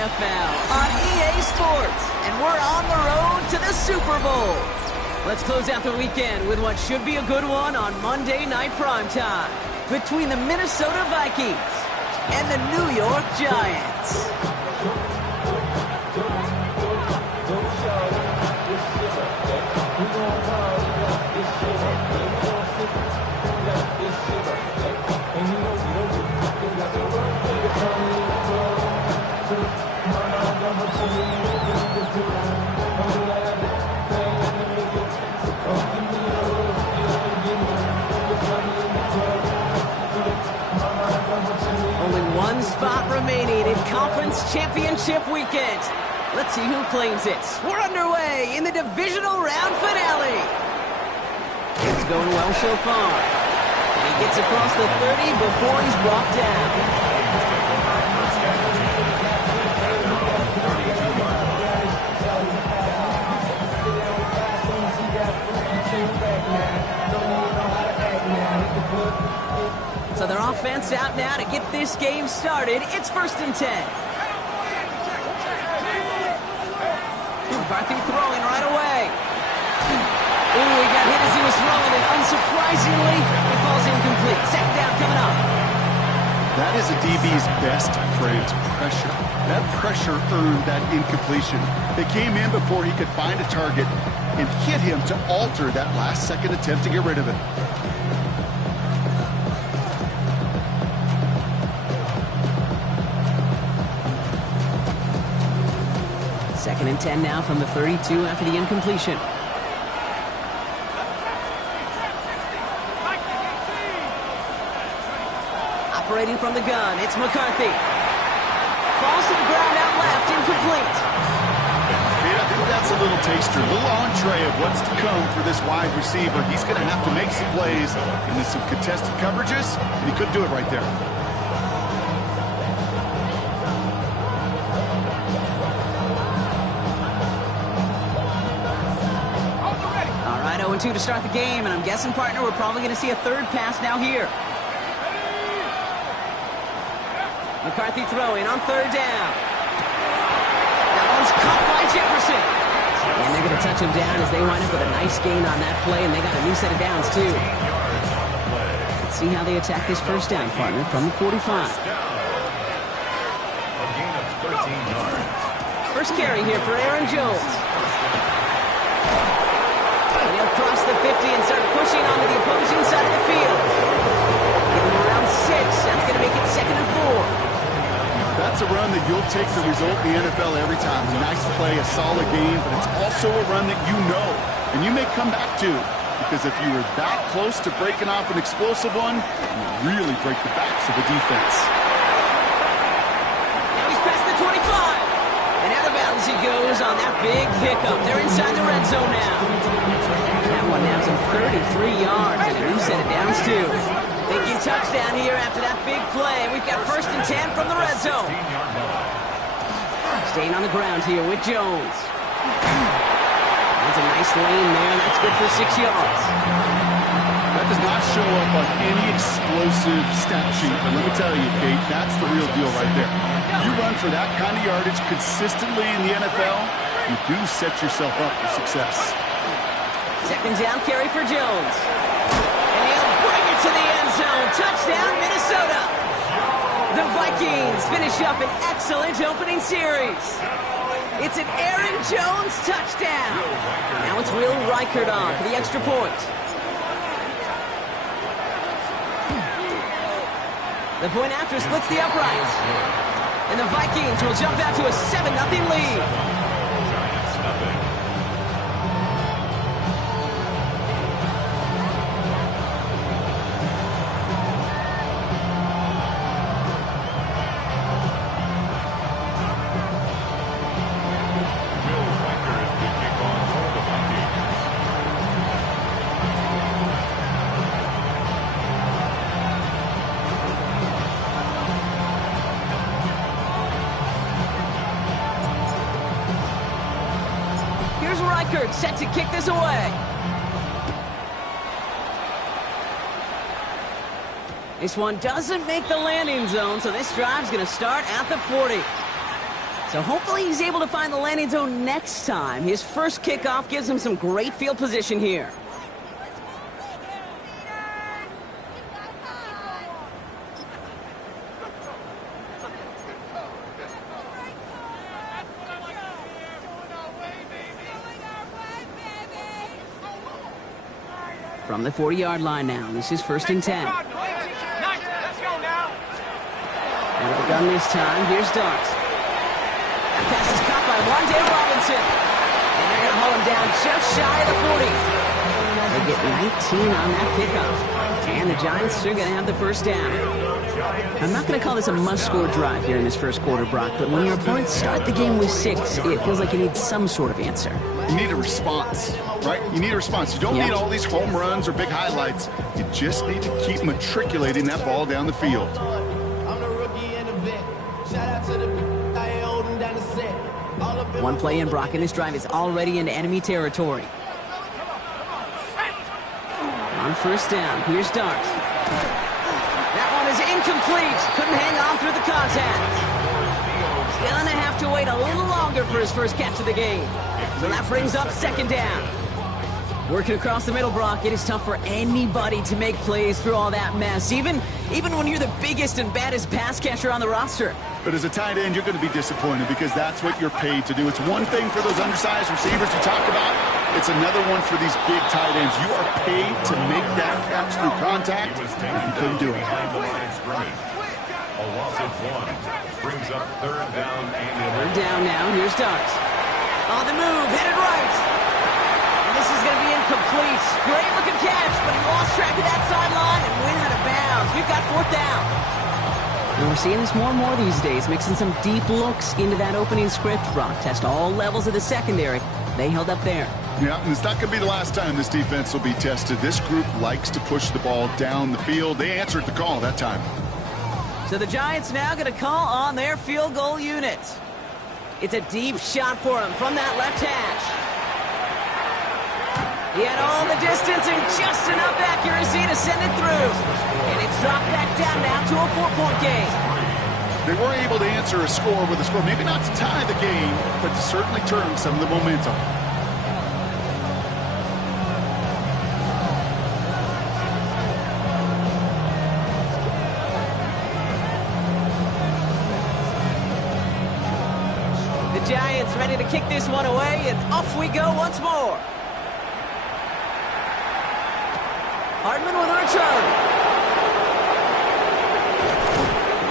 NFL on EA Sports, and we're on the road to the Super Bowl. Let's close out the weekend with what should be a good one on Monday Night Primetime between the Minnesota Vikings and the New York Giants. Only one spot remaining in Conference Championship Weekend. Let's see who claims it. We're underway in the divisional round finale. It's going well so far. And he gets across the 30 before he's brought down. So their offense out now to get this game started. It's 1st and 10. McCarthy throwing right away. Ooh, he got hit as he was throwing, and unsurprisingly, it falls incomplete. Second down coming up. That is a DB's best friend, pressure. That pressure earned that incompletion. They came in before he could find a target and hit him to alter that last-second attempt to get rid of it. Second and 10 now from the 32 after the incompletion. Operating from the gun, it's McCarthy. Falls to the ground out left, incomplete. I think that's a little taster, a little entree of what's to come for this wide receiver. He's going to have to make some plays into some contested coverages, and he couldn't do it right there. All right, 0-2 to start the game, and I'm guessing, partner, we're probably going to see a third pass now here. McCarthy throwing on 3rd down. That one's caught by Jefferson. And they're going to touch him down as they wind up with a nice gain on that play, and they got a new set of downs, too. Let's see how they attack this first down, partner, from the 45. First carry here for Aaron Jones. And he'll cross the 50 and start pushing onto the opposing side of the field. Give him around 6. That's going to make it 2nd and 4. That's a run that you'll take the result in the NFL every time. A nice play, a solid game, but it's also a run that you know, and you may come back to, because if you were that close to breaking off an explosive one, you really break the backs of the defense. Now he's past the 25, and out of bounds he goes on that big pickup. They're inside the red zone now. That one now some 33 yards and a new set of downs, too. Thinking touchdown here after that big play. We've got 1st and 10 from the red zone. Staying on the ground here with Jones. That's a nice lane there. That's good for 6 yards. That does not show up on any explosive stat sheet, but let me tell you, Kate, that's the real deal right there. You run for that kind of yardage consistently in the NFL, you do set yourself up for success. Second down carry for Jones. And he'll bring it to the end zone. Touchdown, Minnesota. The Vikings finish up an excellent opening series. It's an Aaron Jones touchdown. Now it's Will Reichard on for the extra point. The point after splits the uprights. And the Vikings will jump out to a 7-0 lead. Reichard set to kick this away. This one doesn't make the landing zone, so this drive's going to start at the 40. So hopefully he's able to find the landing zone next time. His first kickoff gives him some great field position here. From the 40-yard line now, this is 1st and 10. Out of the gun this time, here's Darks. That pass is caught by Wan'Dale Robinson. And they're going to haul him down just shy of the 40. They get 19 on that pickup. And the Giants are going to have the first down. I'm not going to call this a must-score drive here in this first quarter, Brock, but when your opponents start the game with 6, it feels like you need some sort of answer. You need a response, right? You need a response. You don't need all these home runs or big highlights. You just need to keep matriculating that ball down the field. One play in, Brock, and this drive is already into enemy territory. On 1st down, here's Darks. That one is incomplete. Couldn't hang on through the contact. Gonna have to wait a little longer for his first catch of the game. So that brings up 2nd down. Working across the middle, Brock, it is tough for anybody to make plays through all that mess, even when you're the biggest and baddest pass catcher on the roster. But as a tight end, you're going to be disappointed because that's what you're paid to do. It's one thing for those undersized receivers you talk about. It's another one for these big tight ends. You are paid to make that catch through contact, and you couldn't do it. A loss of 1 brings up 3rd down. Third down now. Here's Darks. On the move, headed right. And this is going to be incomplete. Great looking catch, but he lost track of that sideline and went out of bounds. We've got 4th down. And we're seeing this more and more these days, mixing some deep looks into that opening script. Brock, test all levels of the secondary. They held up there. Yeah, and it's not going to be the last time this defense will be tested. This group likes to push the ball down the field. They answered the call that time. So the Giants now going to call on their field goal unit. It's a deep shot for him from that left hash. He had all the distance and just enough accuracy to send it through. And it's dropped back down now to a 4-point game. They were able to answer a score with a score, maybe not to tie the game, but to certainly turn some of the momentum. The Giants ready to kick this one away, and off we go once more. Hardman with a return.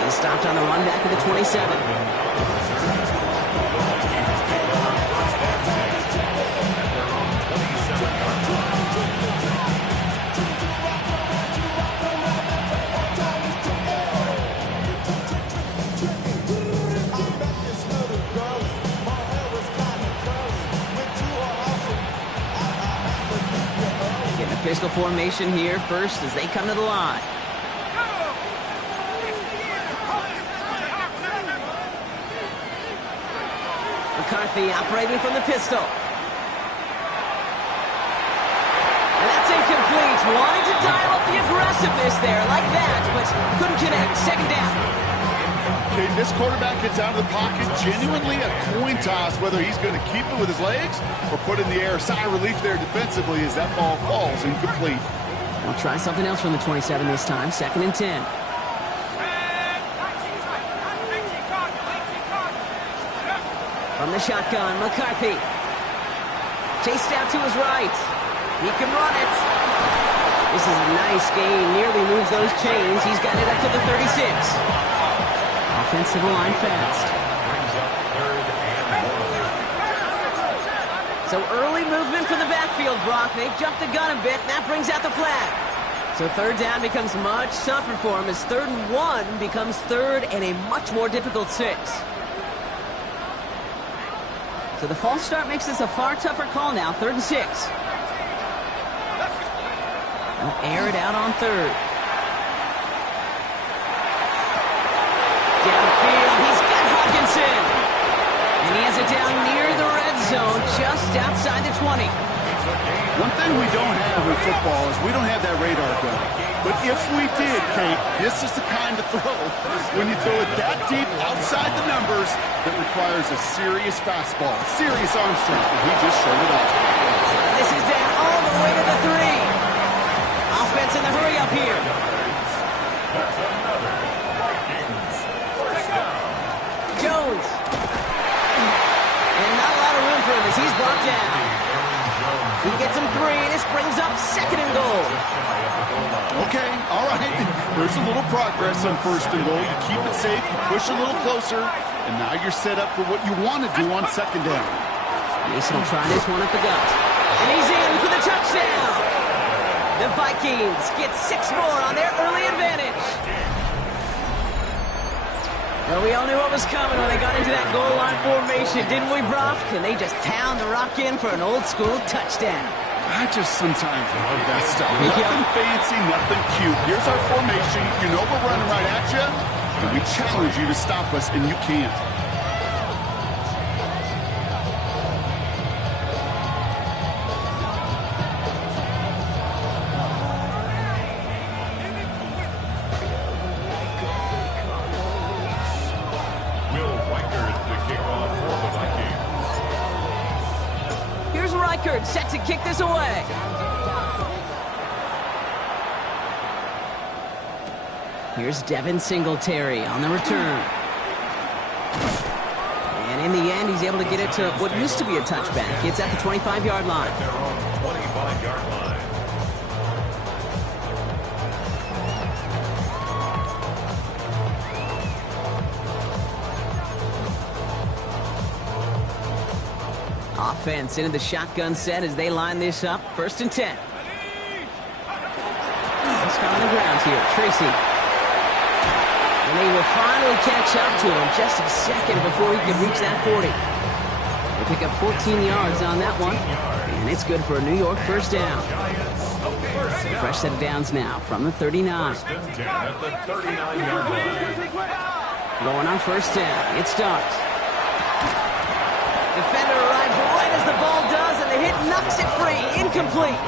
He's stopped on the run back to the 27. Pistol formation here first as they come to the line. McCarthy operating from the pistol. And that's incomplete. Wanted to dial up the aggressiveness there like that, but couldn't connect. 2nd down. Okay, this quarterback gets out of the pocket, genuinely a coin toss whether he's going to keep it with his legs or put it in the air. Sigh of relief there defensively as that ball falls incomplete. We'll try something else from the 27 this time. 2nd and 10. From the shotgun, McCarthy. Chased out to his right. He can run it. This is a nice gain. Nearly moves those chains. He's got it up to the 36. Offensive line fast. So early movement from the backfield, Brock. They jumped the gun a bit, and that brings out the flag. So 3rd down becomes much tougher for him as 3rd and 1 becomes 3rd and a much more difficult 6. So the false start makes this a far tougher call now. 3rd and 6. They'll air it out on 3rd. Downfield, he's got Hawkinson. And he has it down near the red zone, just outside the 20. One thing we don't have in football is we don't have that radar gun. But if we did, Kate, this is the kind of throw, when you throw it that deep outside the numbers, that requires a serious fastball, serious arm strength, and he just showed it off. This is down all the way to the 3. Offense in the hurry up here. Jones. And not a lot of room for him as he's brought down. He gets him 3, and this brings up 2nd and goal. Okay, all right. There's a little progress on 1st and goal. You keep it safe, you push a little closer, and now you're set up for what you want to do on 2nd down. Mason will try this one at the gut. And he's in for the touchdown. The Vikings get 6 more on their early advantage. Well, we all knew what was coming when they got into that goal line formation, didn't we, Brock? And they just pound the rock in for an old-school touchdown. I just sometimes love that stuff. Nothing fancy, nothing cute. Here's our formation. You know we're running right at you, and we challenge you to stop us, and you can't. Set to kick this away. Here's Devin Singletary on the return. And in the end, he's able to get it to what used to be a touchback. It's at the 25-yard line. Their own 25-yard line. Offense into the shotgun set as they line this up. 1st and 10. Scott on the ground here. Tracy. And they will finally catch up to him just a second before he could reach that 40. They pick up 14 yards on that one. And it's good for a New York 1st down. Fresh set of downs now from the 39. Going on 1st down. It starts. Defender arrives right as the ball does, and the hit knocks it free. Incomplete.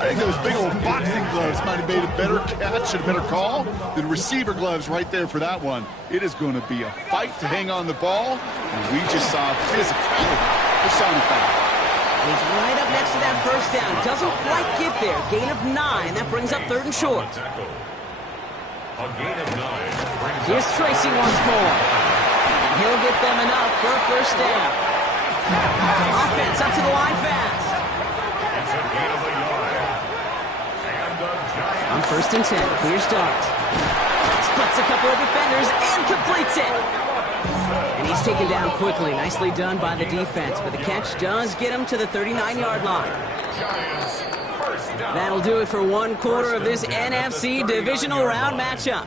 I think those big old boxing gloves might have made a better catch and a better call than receiver gloves right there for that one. It is going to be a fight to hang on the ball, and we just saw physicality personified. He's right up next to that 1st down. Doesn't quite get there. Gain of 9. That brings up 3rd and short. A gain of 9. Here's Tracy once more. He'll get them enough for a 1st down. Offense up to the line fast. It's a gain of a yard. And the Giants. On 1st and 10, here's Dart. Splits a couple of defenders and completes it. And he's taken down quickly. Nicely done by the defense, but the catch does get him to the 39-yard line. Giants. 1st down. That'll do it for 1 quarter of this NFC divisional round matchup.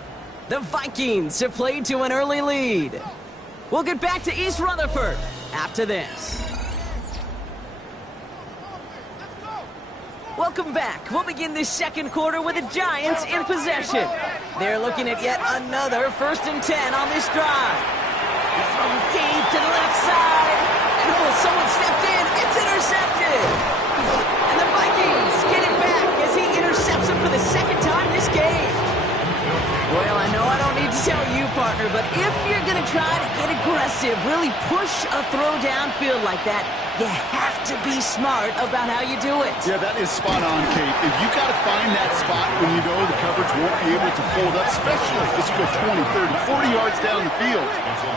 The Vikings have played to an early lead. We'll get back to East Rutherford after this. Welcome back. We'll begin this 2nd quarter with the Giants in possession. They're looking at yet another 1st and 10 on this drive. He's from deep to the left side. And someone stepped in. It's intercepted. And the Vikings get it back as he intercepts him for the 2nd time this game. Well, I know I don't need to tell you, partner, but if you're going to try to get aggressive, really push a throw downfield like that, you have to be smart about how you do it. Yeah, that is spot on, Kate. If you got to find that spot when you know the coverage won't be able to hold up, especially as you go 20, 30, 40 yards down the field.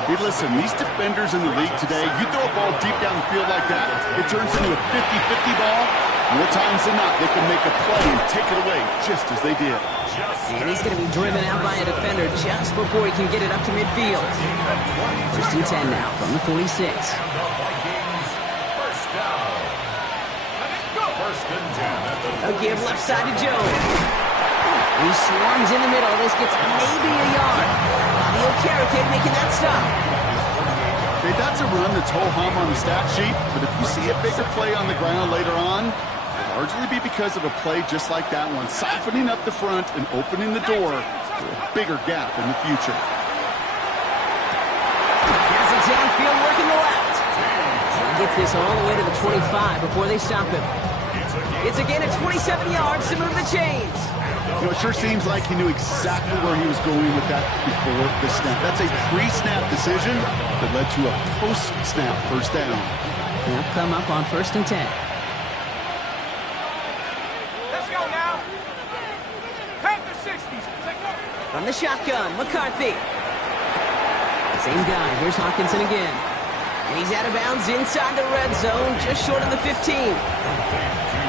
Hey, listen, these defenders in the league today, you throw a ball deep down the field like that, it turns into a 50-50 ball. More times than not, they can make a play and take it away just as they did. And he's going to be driven out by a defender just before he can get it up to midfield. 1st and 10 now from the 46. A give left side to Jones. He swarms in the middle. This gets maybe a yard. Bobby Okereke making that stop. Okay, that's a run that's ho-hum on the stat sheet, but if you see a bigger play on the ground later on, it'll largely be because of a play just like that one, softening up the front and opening the door for a bigger gap in the future. Has it downfield working the left. He gets this all the way to the 25 before they stop him. It's again at 27 yards to move the chains. You know, it sure seems like he knew exactly where he was going with that before the snap. That's a pre-snap decision that led to a post-snap first down. They'll come up on 1st and 10. Let's go now. Pack the 60s. From the shotgun, McCarthy. Same guy. Here's Hawkinson again. And he's out of bounds inside the red zone, just short of the 15.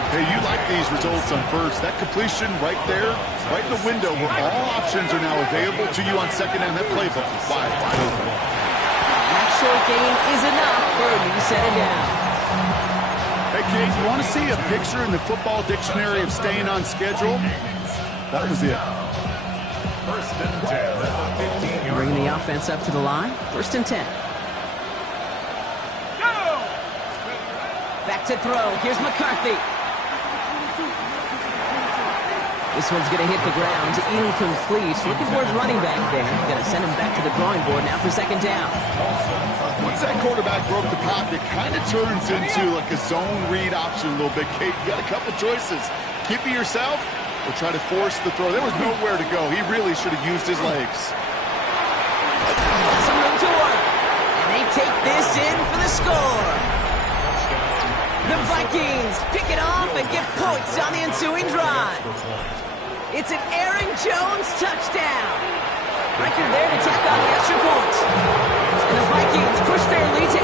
Hey, you like these results on first. That completion right there, right in the window where all options are now available to you on second down. That playbook is wide open. That short gain is enough for a new set of down. Hey, Kate, you want to see a picture in the football dictionary of staying on schedule? That was it. 1st and 10 at the 15-yard. Bringing the offense up to the line. 1st and 10. Back to throw. Here's McCarthy. This one's going to hit the ground. Incomplete. Looking for his running back there. Going to send him back to the drawing board now for 2nd down. Once that quarterback broke the pocket, kind of turns into like a zone read option a little bit. Kate, you got a couple choices. Keep it yourself or try to force the throw. There was nowhere to go. He really should have used his legs. Some room to work. And they take this in for the score. The Vikings pick it off and get points on the ensuing drive. It's an Aaron Jones touchdown. Riker there to tack on the extra points. And the Vikings push their lead to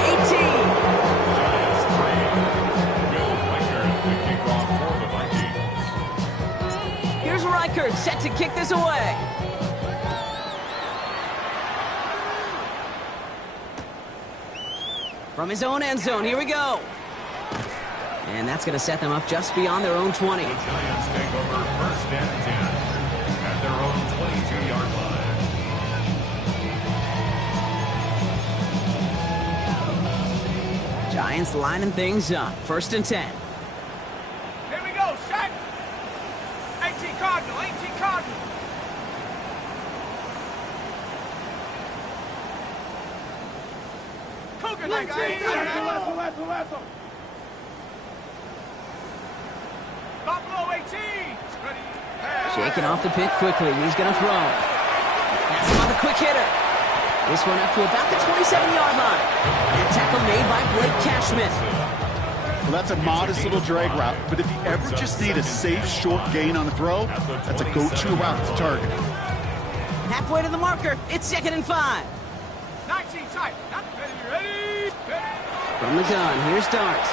18. Here's Riker set to kick this away. From his own end zone, here we go. And that's going to set them up just beyond their own 20. The Giants take over 1st and 10 at their own 22-yard line. Giants lining things up. 1st and 10. Here we go, set. 18 Cardinal, 18 Cardinal. Cougar, 19. Buffalo 18. Shaking off the pit quickly. He's going to throw. That's another quick hitter. This one up to about the 27-yard line. That tackle made by Blake Cashman. Well, that's a modest little drag route, but if you ever just need a safe, short gain on the throw, that's a go-to route to target. Halfway to the marker. It's 2nd and 5. 19 tight. Ready. From the gun, here's Dart.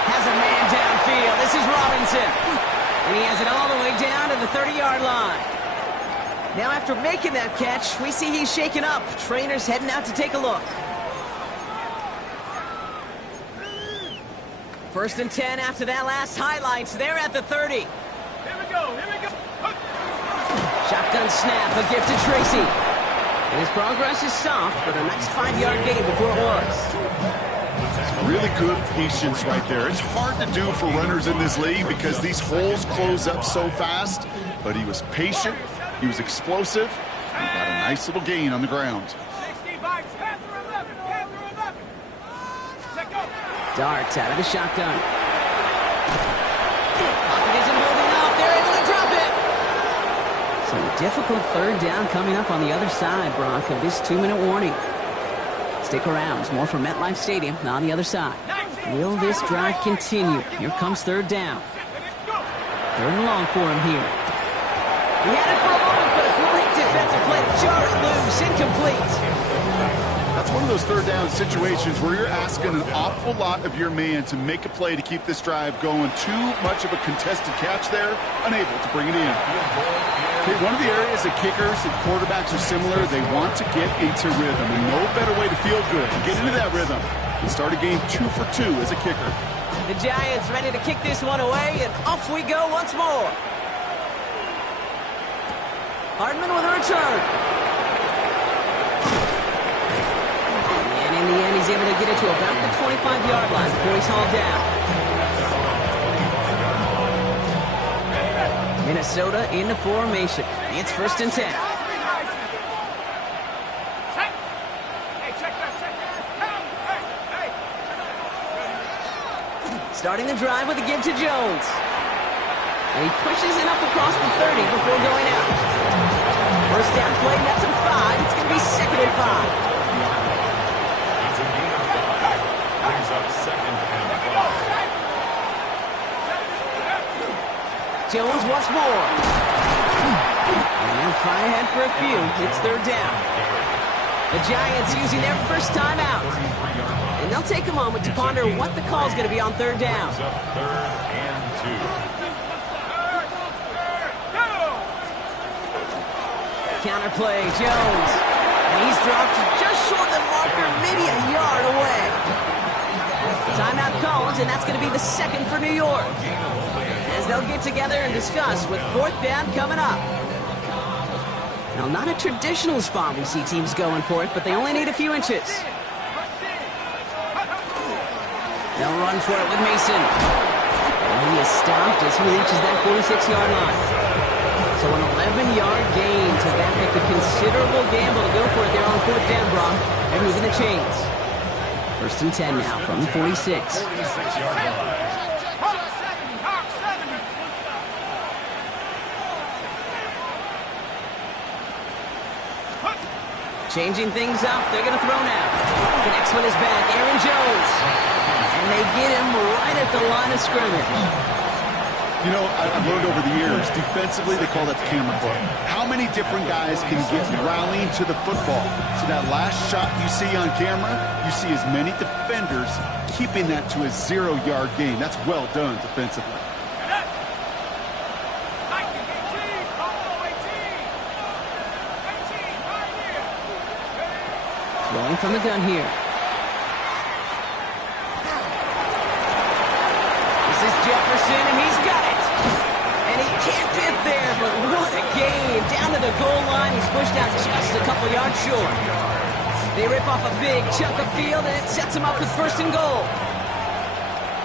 Has a man downfield. This is Robinson. And he has it all the way down to the 30-yard line. Now after making that catch, we see he's shaken up. Trainer's heading out to take a look. 1st and 10 after that last highlight. They're at the 30. Here we go. Shotgun snap, a gift to Tracy. And his progress is soft, but a nice 5-yard gain before it was. Really good patience right there. It's hard to do for runners in this league because these holes close up so fast. But he was patient, he was explosive, and got a nice little gain on the ground. 65, Panther 11, Panther 11. Take go. Darts out of the shotgun. Pocket isn't holding up. They're able to drop it. So a difficult 3rd down coming up on the other side, Brock, of this 2-minute warning. Stick around. More from MetLife Stadium on the other side. Will this drive continue? Here comes 3rd down. 3rd and long for him here. He had it for a moment, but a great defensive play to jar it loose. Incomplete. That's one of those 3rd down situations where you're asking an awful lot of your man to make a play to keep this drive going. Too much of a contested catch there, unable to bring it in. Okay, one of the areas that kickers and quarterbacks are similar, they want to get into rhythm, and no better way to feel good and get into that rhythm than start a game 2 for 2 as a kicker. The Giants ready to kick this one away, and off we go once more. Hardman with a return. And in the end, he's able to get it to about the 25-yard line before he's hauled down. Minnesota in the formation. It's 1st and 10. Starting the drive with a give to Jones. And he pushes it up across the 30 before going out. First down play, nets him 5. It's going to be 2nd and 5. It's a gain of 5. Brings up 2nd and 5. Jones once more. And fly ahead for a few. It's 3rd down. The Giants using their first timeout. And they'll take a moment to ponder what the call is going to be on 3rd down. Brings up 3rd and 2. Counterplay, Jones. And he's dropped just short of the marker, maybe a yard away. Timeout called, and that's going to be the 2nd for New York. As they'll get together and discuss with 4th down coming up. Now, not a traditional spot we see teams going for it, but they only need a few inches. They'll run for it with Mason. And he is stopped as he reaches that 46-yard line. So an 11-yard gain to that make a considerable gamble to go for it there on 4th down, Brock. They're moving the chains. 1st and 10 now from the 46. 46-yard line. Changing things up. They're going to throw now. Connects with his back. Aaron Jones. And they get him right at the line of scrimmage. You know, I've learned over the years, defensively, they call that the camera play. How many different guys can get rallying to the football? So that last shot you see on camera, you see as many defenders keeping that to a 0-yard gain. That's well done defensively. Rolling from the gun here. This is Jefferson, and he's got it. And he can't get there, but what a game. Down to the goal line, he's pushed out just a couple yards short. They rip off a big chunk of field, and it sets him up with 1st and goal.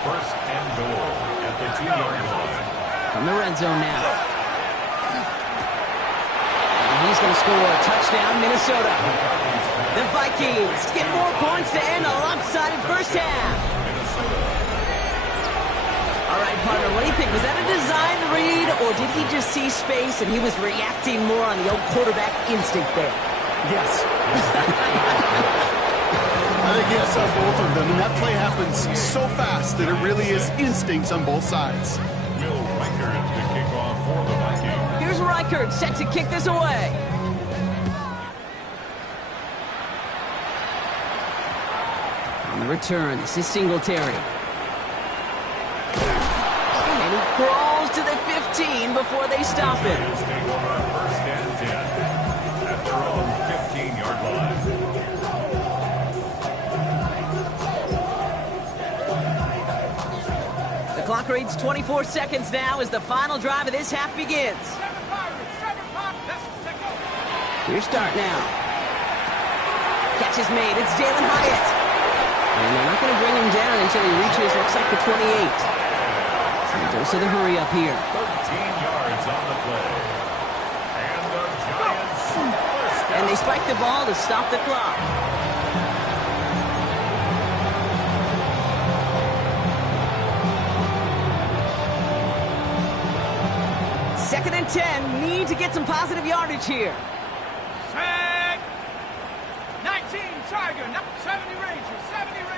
1st and goal at the 2-yard line. From the red zone now. And he's going to score a touchdown, Minnesota. The Vikings get more points to end a lopsided first half. All right, partner, what do you think? Was that a design read, or did he just see space and he was reacting more on the old quarterback instinct there? Yes. I think yes on both of them, and that play happens so fast that it really is instincts on both sides. Will Reichard to kick off for the Vikings. Here's Reichard set to kick this away. On the return, this is Singletary. And he crawls to the 15 before they stop him. Giants take over 1st and 10 at their own 15-yard line. The clock reads 24 seconds now as the final drive of this half begins. Here's start now. Catch is made. It's Jalen Hyatt. And they're not going to bring him down until he reaches, looks like, the 28. And dose of the hurry up here. 13 yards on the play. And the Giants. And they spike the ball to stop the clock. Second and 10. Need to get some positive yardage here. Set. 19 Tiger. 70 Rangers. 70 Rangers.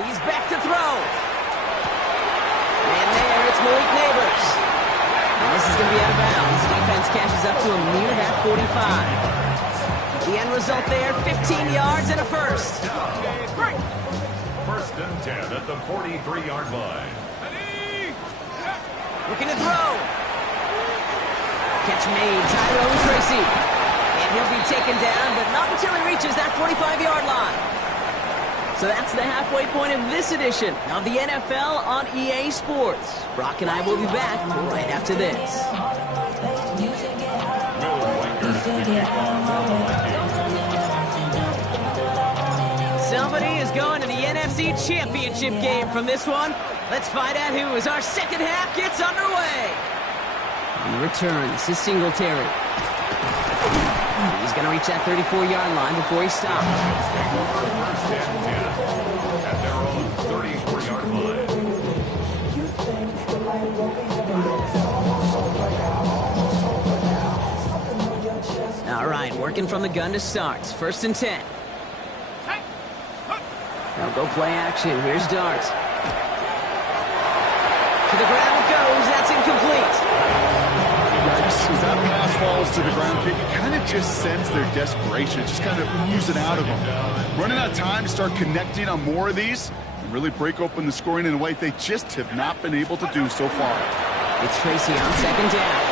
He's back to throw. And there, it's Malik Neighbors. And this is going to be out of bounds. Defense catches up to him near that 45. The end result there, 15 yards and a first. 1st and 10 at the 43-yard line. Looking to throw. Catch made, Tyrone Tracy. And he'll be taken down, but not until he reaches that 45-yard line. So that's the halfway point of this edition of the NFL on EA Sports. Brock and I will be back right after this. Somebody is going to the NFC Championship game from this one. Let's find out who as our second half gets underway. On the return, this is Singletary. He's He's going to reach that 34-yard line before he stops. Take over first and 10 at their own 34-yard line. All right, working from the gun to start. First and 10. Now go play action. Here's Dart. To the ground it goes. That's incomplete. Yikes. As that pass falls to the ground, you kind of just sense their desperation. Just kind of oozing out of them. Running out of time to start connecting on more of these and really break open the scoring in a way they just have not been able to do so far. It's Tracy on second down.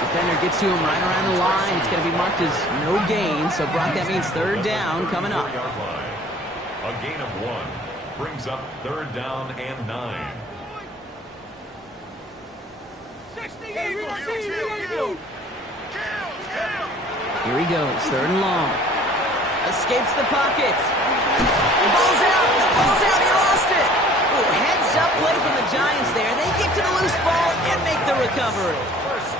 Defender gets to him right around the line. It's going to be marked as no gain. So, Brock, that means third down coming up. A gain of 1 brings up third down and 9. 60 Here he goes, third and long. Escapes the pocket. Ball's out. The ball's out. He lost it. Ooh, heads up play from the Giants there. They get to the loose ball and make the recovery.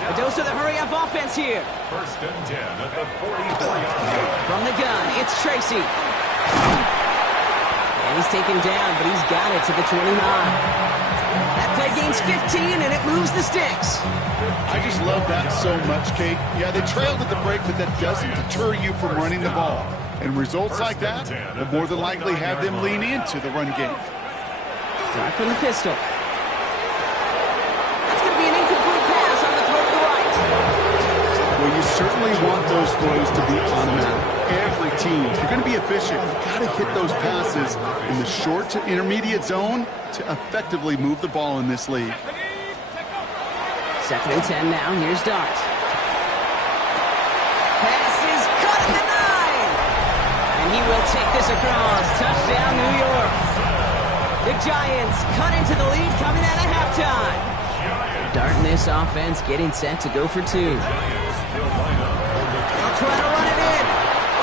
A dose of the hurry-up offense here. First and 10 at the 44-yard line. From the gun, it's Tracy. And he's taken down, but he's got it to the 29. That play gains 15, and it moves the sticks. I just love that so much, Kate. Yeah, they trailed at the break, but that doesn't deter you from running the ball. And results like that will more than likely have them lean into the run game. Start from the pistol. That's going to be an incomplete pass on the throw to the right. Well, you certainly want those throws to be automatic. Every team, if you're going to be efficient, you've got to hit those passes in the short to intermediate zone to effectively move the ball in this league. Second and 10 now. Here's Dart. Pass is cut at the 9. And he will take this across. Touchdown, New York. The Giants cut into the lead coming out of halftime. Dart in this offense getting set to go for 2. They'll try to run it in.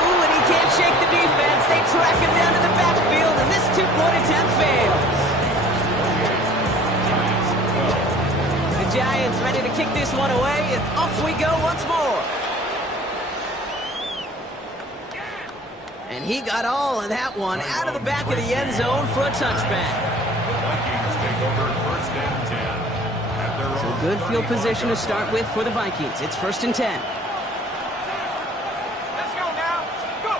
Ooh, and he can't shake the defense. They track him down to the backfield, and this two-point attempt fails. The Giants ready to kick this one away, and off we go once more. And he got all of that one out of the back of the end zone for a touchback. Vikings take over first and 10 at their So own good field position to start with for the Vikings. It's first and 10. Let's go now. Go.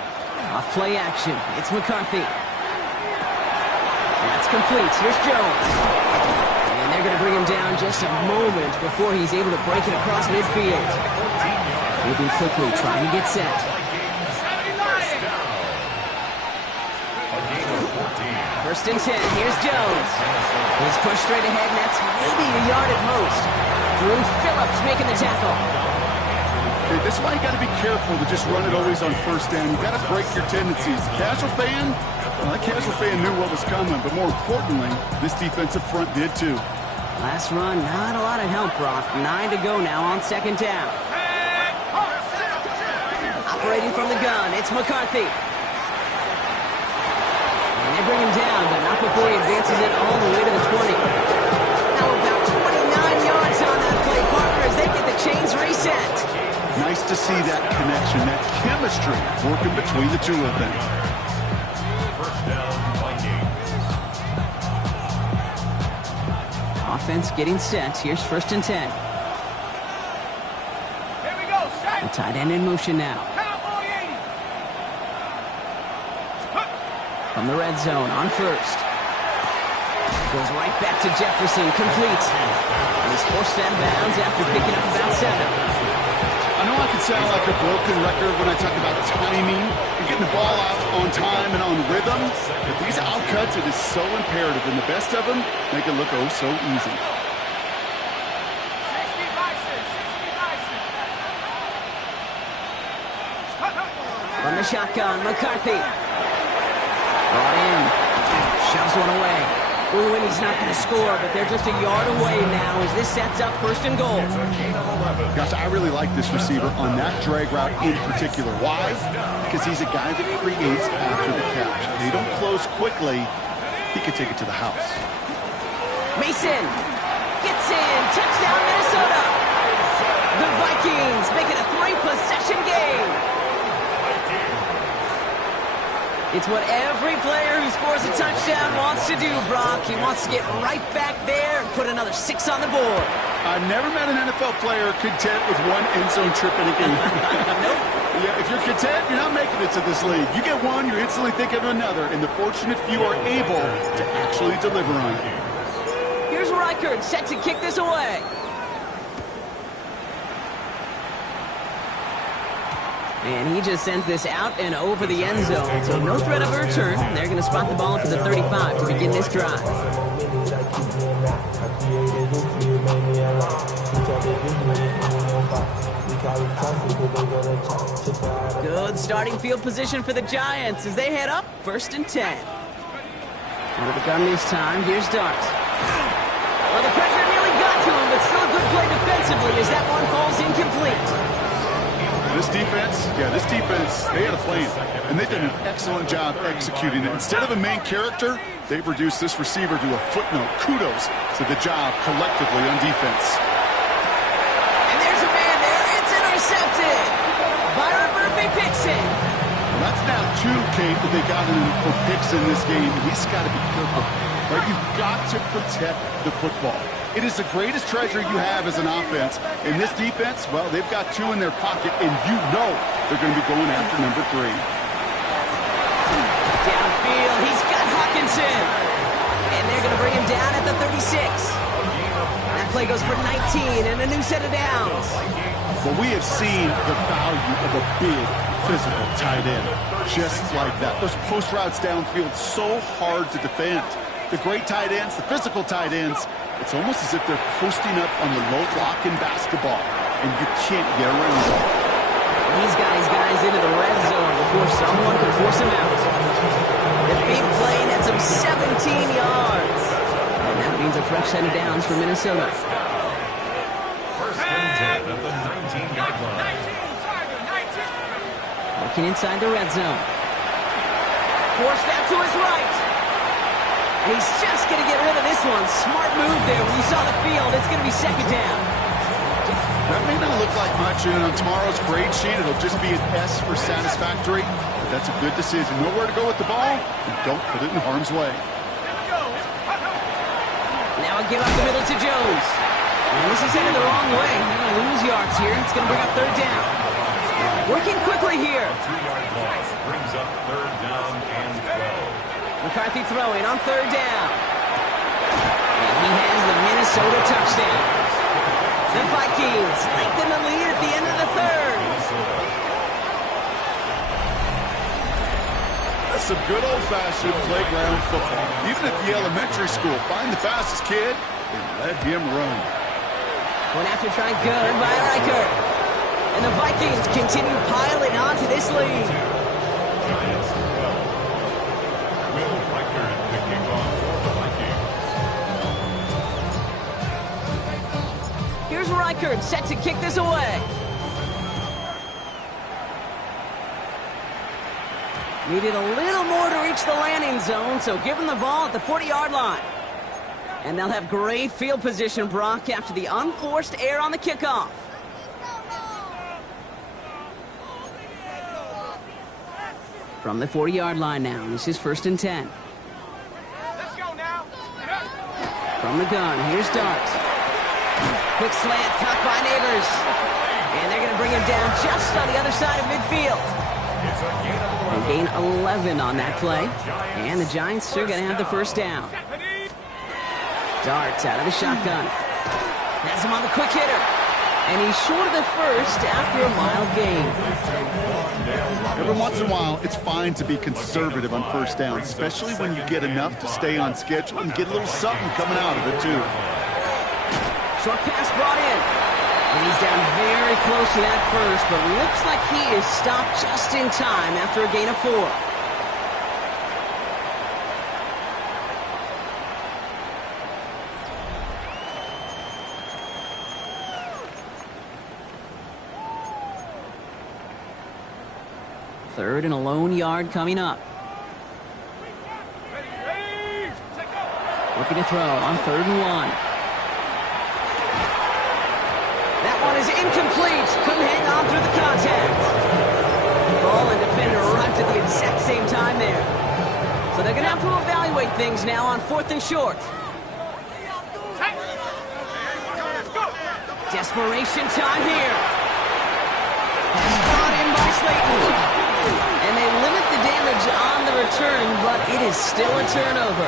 Off play action. It's McCarthy. That's complete. Here's Jones. And they're going to bring him down just a moment before he's able to break it across midfield. Moving quickly, trying to get set. First and 10. Here's Jones. He's pushed straight ahead, and that's maybe a yard at most. Drew Phillips making the tackle. Okay, this is why you got to be careful to just run it always on first down. You got to break your tendencies. The casual fan, well, that casual fan knew what was coming, but more importantly, this defensive front did too. Last run, not a lot of help, Brock. 9 to go now on second down. Operating from the gun, it's McCarthy. And they bring him down, but not before he advances it all the way to the 20. Now about 29 yards on that play, partner, as they get the chains reset. Nice to see that connection, that chemistry working between the two of them. first down Vikings. Offense getting set. Here's first and 10. Here we go. The Set. tight end in motion now. Cowboy 80. From the red zone on first. Goes right back to Jefferson, complete. And he's forced out of bounds after picking up about 7. I know I can sound like a broken record when I talk about timing and getting the ball out on time and on rhythm, but these outcuts, it is so imperative, and the best of them make it look oh so easy. 60 Bison. 60 Bison. From the shotgun, McCarthy. Brought in. Shoves one away. Ooh, and he's not going to score, but they're just a yard away now as this sets up first and goal. Gosh, I really like this receiver on that drag route in particular. Why? Because he's a guy that creates after the catch. If they don't close quickly, he could take it to the house. Mason gets in. Touchdown, Minnesota. The Vikings make it a 3-possession game. It's what every player who scores a touchdown wants to do, Brock. He wants to get right back there and put another 6 on the board. I've never met an NFL player content with one end zone trip in a game. Yeah, if you're content, you're not making it to this league. You get one, you're instantly thinking of another, and the fortunate few are able to actually deliver on it. Here's Reichert set to kick this away. And he just sends this out and over the end zone. So no threat of a return. They're going to spot the ball up to the 35 to begin this drive. Good starting field position for the Giants as they head up 1st and 10. Out of the gun this time. Here's Dart. Well, the pressure nearly got to him, but still a good play defensively as that one falls incomplete. This defense, they had a plan, and they did an excellent job executing it. Instead of a main character, they've reduced this receiver to a footnote. Kudos to the job collectively on defense. And there's a man there. It's intercepted. Byron Murphy picks it. Well, that's now 2, Kate, that they got him for picks in this game, and he's got to be careful. Right? You've got to protect the football. It is the greatest treasure you have as an offense. In this defense, well, they've got 2 in their pocket, and you know they're going to be going after number 3. Downfield, he's got Hawkinson. And they're going to bring him down at the 36. That play goes for 19 and a new set of downs. Well, we have seen the value of a big, physical tight end. Just like that. Those post routes downfield, so hard to defend. The great tight ends, the physical tight ends, it's almost as if they're posting up on the low block in basketball, and you can't get around them. He's got his guys into the red zone before someone can force him out. The big play nets him 17 yards. And that means a fresh set of downs for Minnesota. 1st and 10 at the 19-yard line. Working inside the red zone. Forced out to his right. And he's just going to get rid of this one. Smart move there. When you saw the field, it's going to be 2nd down. That may not look like much, and on tomorrow's grade sheet, it'll just be an S for satisfactory. But that's a good decision. Know where to go with the ball, and don't put it in harm's way. Now a give up the middle to Jones. And this is headed the wrong way. They're going to lose yards here. It's going to bring up 3rd down. Working quickly here. 2-yard loss brings up 3rd down and 12. McCarthy throwing on 3rd down. And he has the Minnesota touchdown. The Vikings lengthen the lead at the end of the 3rd. That's some good old-fashioned playground football. Even at the elementary school, find the fastest kid and let him run. One after try good by Reichert. And the Vikings continue piling on to this lead. Giants 12. Will Reichert the kickoff for the Vikings. Here's Reichert set to kick this away. Needed a little more to reach the landing zone, so give him the ball at the 40-yard line. And they'll have great field position, Brock, after the unforced error on the kickoff. From the 40-yard line now, this is 1st and 10. Let's go now. From the gun, here's Dart. Quick slant, cut by Neighbors. And they're going to bring him down just on the other side of midfield. It's a They gain of 11. gain 11 on that play. And the Giants are going to have the 1st down. Darts out of the shotgun. Has him on the quick hitter. And he's short of the 1st after a mild gain. Every once in a while, it's fine to be conservative on 1st down, especially when you get enough to stay on schedule and get a little something coming out of it, too. Short pass brought in. And he's down very close to that 1st, but looks like he is stopped just in time after a gain of 4. Third and a lone yard coming up. Looking to throw on 3rd and 1. That one is incomplete. Couldn't hang on through the contact. Ball and defender arrived at the exact same time there. things now on 4th and short. Desperation time here. Pass brought in by Slayton. And they limit the damage on the return, but it is still a turnover.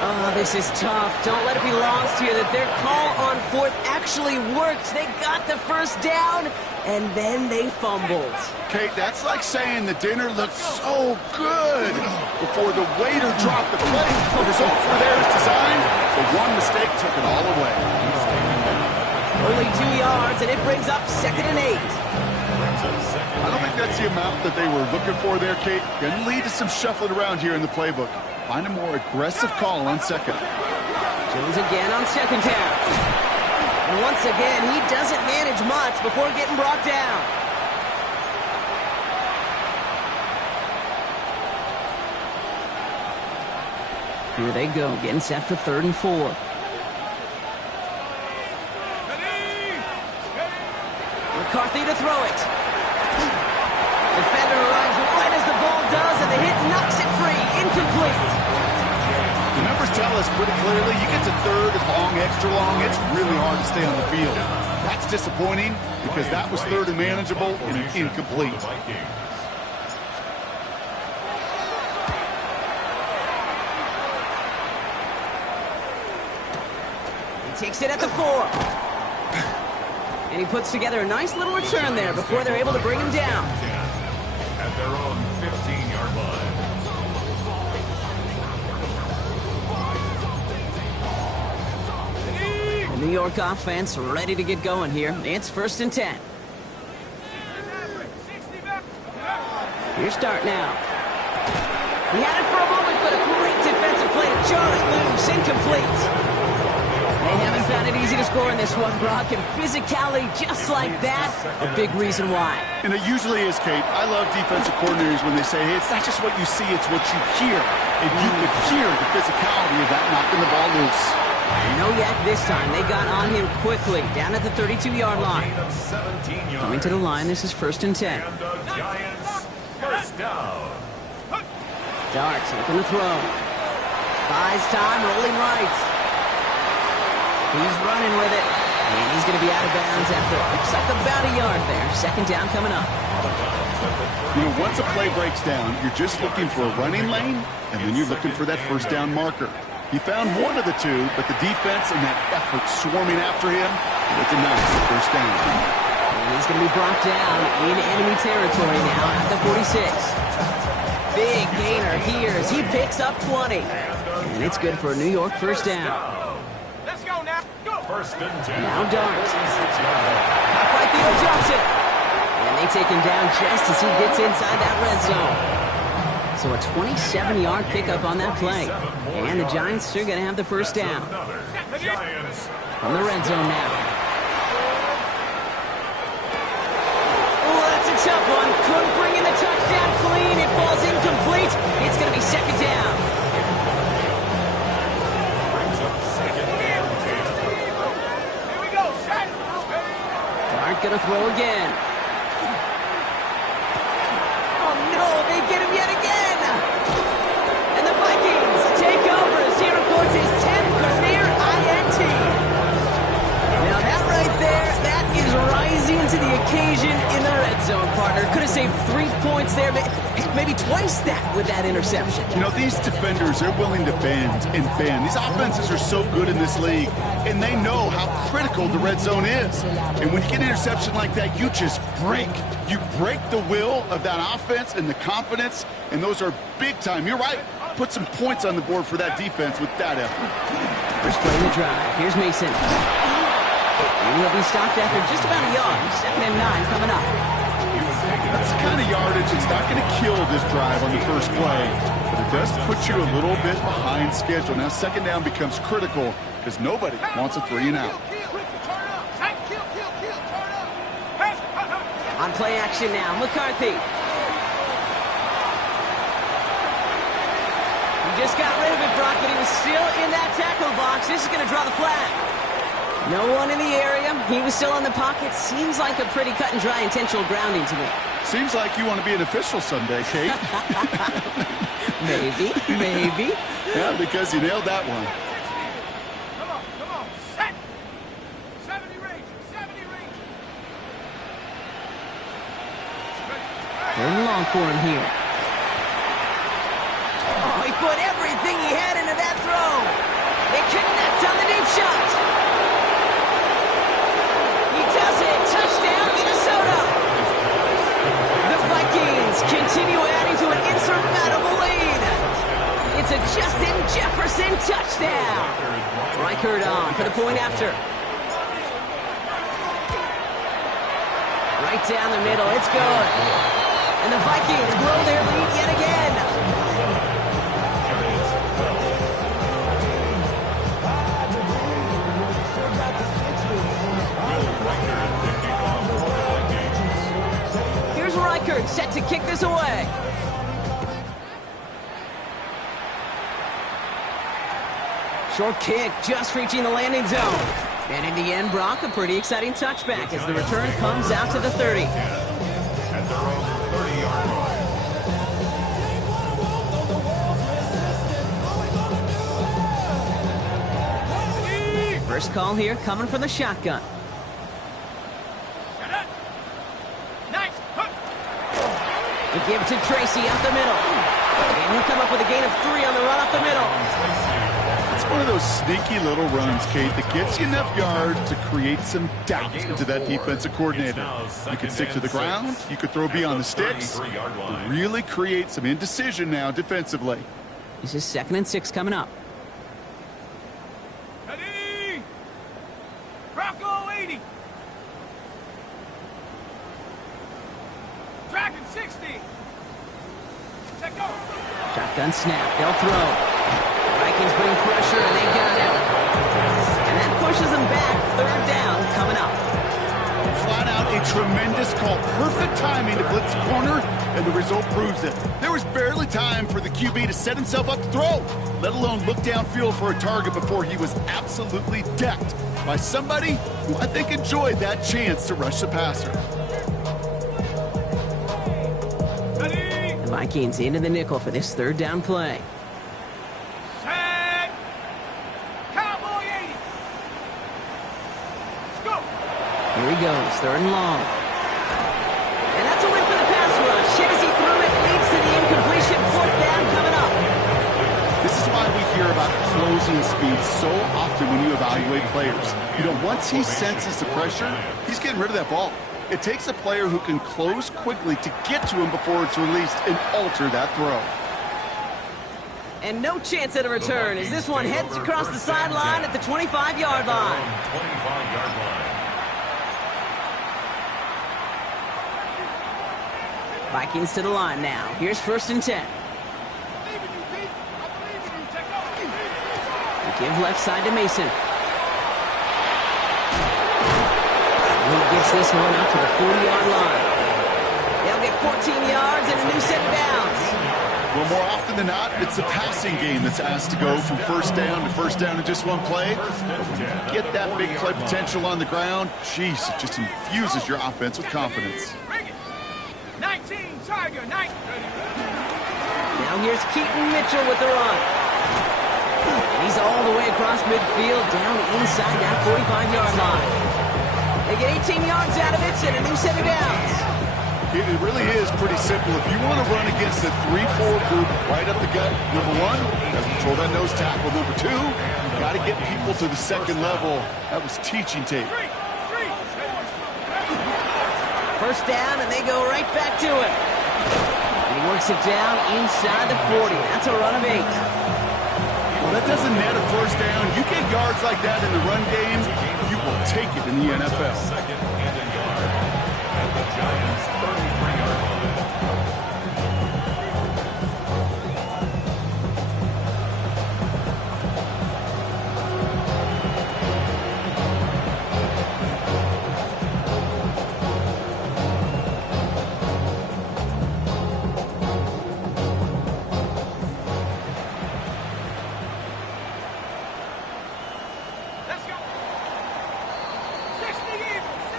Oh, this is tough. Don't let it be lost here that their call on 4th actually worked. They got the first down, and then they fumbled. Kate, that's like saying the dinner looked so good before the waiter dropped the plate. The results were there as designed, but one mistake took it all away. Only 2 yards, and it brings up 2nd and 8. I don't think that's the amount that they were looking for there, Kate. Going to lead to some shuffling around here in the playbook. Find a more aggressive call on 2nd. Jones again on 2nd down. And once again, he doesn't manage much before getting brought down. Here they go, getting set for 3rd and 4. McCarthy to throw it. Defender arrives right as the ball does, and the hit knocks it free. Incomplete. The numbers tell us pretty clearly, you get to 3rd and long, extra long, it's really hard to stay on the field. That's disappointing because that was 3rd and manageable and incomplete. He takes it at the 4. And he puts together a nice little return there before they're able to bring him down. At their own 15-yard line. The New York offense ready to get going here. It's 1st and 10. Here's start now. He had it for a moment, but a great defensive play to jar it loose. Incomplete. They haven't found it easy to score in this one, Brock, and physicality just like that, a big reason why. And it usually is, Kate. I love defensive coordinators when they say, hey, it's not just what you see, it's what you hear. And you could hear the physicality of that knocking the ball loose. No yak this time. They got on him quickly, down at the 32-yard line. Coming to the line, this is 1st and 10. And the Giants, first down. Darts looking to throw. Buys time, rolling right. He's running with it, and he's going to be out of bounds after it looks like about a yard there. 2nd down coming up. You know, once a play breaks down, you're just looking for a running lane, and then you're looking for that 1st down marker. He found one of the two, but the defense and that effort swarming after him, it's a nice 1st down. And he's going to be brought down in enemy territory now at the 46. Big gainer here as he picks up 20. And it's good for a New York 1st down. First and 10. Now Dart. Right Theo Johnson. And they take him down just as he gets inside that red zone. So a 27-yard pickup on that play. And the Giants are going to have the 1st down. From the red zone now. Oh, that's a tough one. Couldn't bring in the touchdown clean. It falls incomplete. It's going to be 2nd down. Gonna throw again. Oh no, they get him yet again. And the Vikings take over as he records his 10th career INT. Now that right there, that is rising to the occasion in the red zone, partner. Could have saved 3 points there, maybe twice that with that interception. You know, these defenders, they're willing to bend and bend. These offenses are so good in this league, and they know how critical the red zone is. And when you get an interception like that, you just break. You break the will of that offense and the confidence, and those are big time. You're right. Put some points on the board for that defense with that effort. First play in the drive. Here's Mason. And he'll be stopped after just about a yard. 2nd and 9 coming up. That's the kind of yardage it's not going to kill this drive on the first play, but it does put you a little bit behind schedule. Now 2nd down becomes critical because nobody wants a 3 and out. On play action now, McCarthy. He just got rid of it, Brock, but he was still in that tackle box. This is going to draw the flag. No one in the area. He was still in the pocket. Seems like a pretty cut and dry intentional grounding to me. Seems like you want to be an official someday, Kate. Maybe. Yeah, because you nailed that one. 60. Come on, set. 70 range, 70 range. Third and long for him here. Oh, he put everything he had into that throw. They connect on the deep shot. He does it. Touchdown, Minnesota. The Vikings continue adding to an insurmountable lead. It's a Justin Jefferson touchdown. Reichert on for the point after. Right down the middle. It's good. And the Vikings grow their lead yet again. Here's Reichert set to kick this away. Short kick just reaching the landing zone. And in the end, Brock, a pretty exciting touchback as the return comes out to the 30. At their own 30-yard line. First call here coming from the shotgun. Nice. The give to Tracy up the middle. And he'll come up with a gain of 3 on the run up the middle. It's one of those sneaky little runs, Kate, that gets you enough yards to create some doubt into that defensive coordinator. You could stick to the ground, you could throw beyond the sticks, really create some indecision now defensively. This is 2nd and 6 coming up. Ready. Bronco 80. Dragon 60. Let go. Shotgun snap, they'll throw. Vikings bring pressure, and they got it. And that pushes them back. 3rd down coming up. Flat out a tremendous call. Perfect timing to blitz the corner, and the result proves it. There was barely time for the QB to set himself up to throw, let alone look downfield for a target before he was absolutely decked by somebody who I think enjoyed that chance to rush the passer. Ready. The Vikings into the nickel for this 3rd down play. Set. Cowboy 80. Let's go. Here he goes, 3rd and long. And that's a win for the pass rush. Shazy threw it, leads to the incompletion. 4th down coming up. This is why we hear about closing speed so often when you evaluate players. You know, once he senses the pressure, he's getting rid of that ball. It takes a player who can close quickly to get to him before it's released and alter that throw. And no chance at a return as this one heads across the sideline at the 25-yard line. 25-yard line. Vikings to the line now. Here's 1st and 10. They give left side to Mason. He gets this one up to the 40-yard line. They'll get 14 yards and a new set of downs. Well, more often than not, it's the passing game that's asked to go from 1st down to 1st down in just one play. But when you get that big play potential on the ground, geez, it just infuses your offense with confidence. 19, Tiger, 19. Now here's Keaton Mitchell with the run. And he's all the way across midfield, down inside that 45-yard line. They get 18 yards out of it and a new set of downs. It really is pretty simple. If you want to run against a 3-4 group right up the gut, number 1, you got to control that nose tackle. Number 2, you got to get people to the 2nd level. That was teaching tape. 1st down, and they go right back to it. And he works it down inside the 40. That's a run of 8. Well, that doesn't net a 1st down. You get yards like that in the run game, you will take it in the NFL. 2nd and a yard. At the Giants' 33-yard line.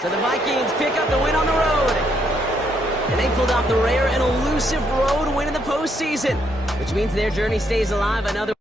So the Vikings pick up the win on the road. And they pulled off the rare and elusive road win in the postseason, which means their journey stays alive another